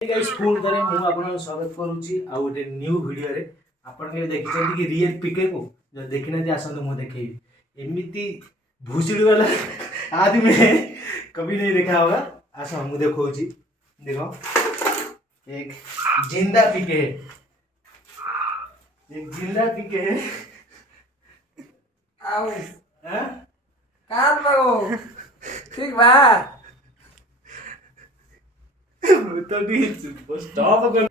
Guys phone करे मु आपन स्वागत करूची आ गोटे न्यू वीडियो रे आपन के देखिछन कि रियल पीके को जो देखिना जे आसन मु देखेबी एमिति भूसड़ी वाला आदमी कभी नहीं देखा होगा। आसा मु देखौची देखो एक जिंदा पीके है आओ हैं कान पागो ठीक बा तो नहीं स्टॉप कर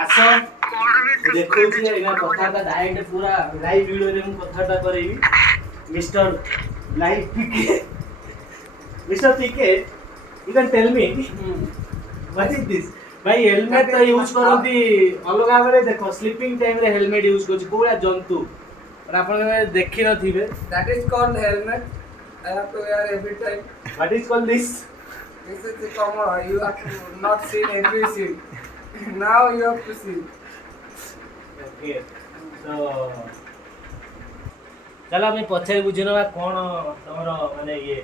आसो देखो जी एना कथा का डायरेक्ट पूरा लाइव वीडियो रे हम कथाटा करेबी mister live PK mister PK you can tell me what is this भाई हेलमेट तो यूज करती अलग बेले देखो स्लीपिंग टाइम रे हेलमेट यूज करछि कोला जंतु और आपण देखि न थिबे that is called helmet. I have to wear every time. What is called this This is the common. You have to not see every scene. Now you have to see. Okay तो चलो मैं पछे बुझिनबा कोन तमरो माने ये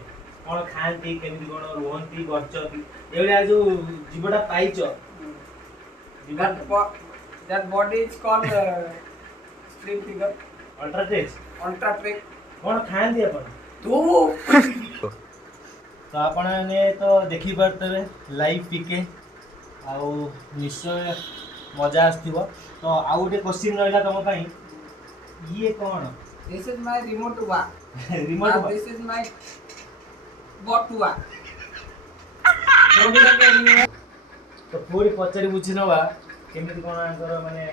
कोन खांती केमिति कोन रोहंती गरचती एवडा जो जीवटा पाइचो That body is called slim figure. Ultra टेक्स Ultra trick. कोन खांती अपन तू तो आपण ने तो देखि परतबे लाइव पीके आउ निश्चय मजा आस्थिबो तो आउ गोटे क्वेश्चन रहला तम पई ये कोन This is my remote watch. Remote And this is my bot watch. तो पूरी पचारि बुझी नवा केमिति कोन आंकर माने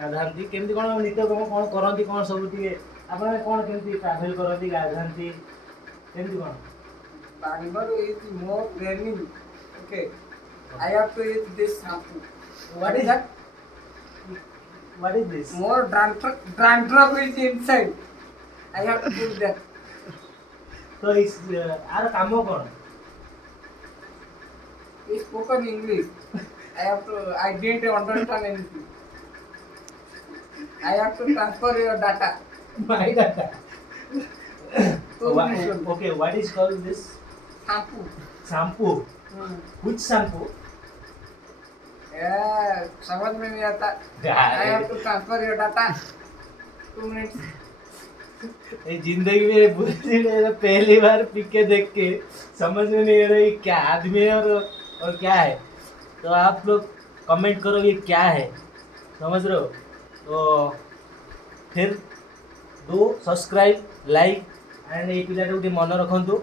गाधांती केमिति कोन नित्य कोन करंती कोन सब टिके आपण कोन केमिति ट्रैवल करंती गाधांती केमिति कोन Bangalore is more raining. Okay. I have to eat this shampoo. What is that? What is this More dandruff is inside. I have to put that. तो इस आर काम कोन It's spoken English. I didn't understand anything. I have to transfer your data. My data To this one. Okay what is called this Shampoo. Shampoo which shampoo Yeah, समझ में नहीं आता. I have to transfer your data. 2 minutes. ये जिंदगी में बुझी पहली बार पीके देख के समझ में नहीं आ रही क्या आदमी है और क्या है। तो आप लोग कमेंट करो ये क्या है समझ रहे हो। तो फिर दो सब्सक्राइब लाइक एंड ये पिलाटा गोटे मन रखु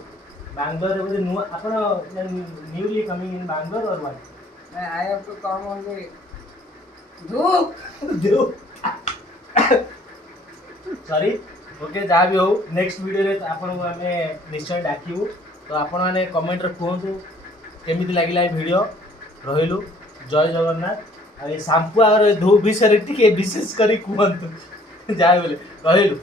बांग्लोर गोटे नुआ आपण न्यूली कमिंग इन बांग्लोर और what I have to come only. Do. Sorry okay जहाँ भी हो नेक्स्ट वीडियो रे आपण आमे निश्चय डाकिबू तो आपण माने कमेंट रे कहंतु केमिति लागिला ए वीडियो रहिलु जय जगन्नाथ आ ए शैम्पू और धूप विषय टिके विशेष करी कहंतु जाय बोले रहिलु।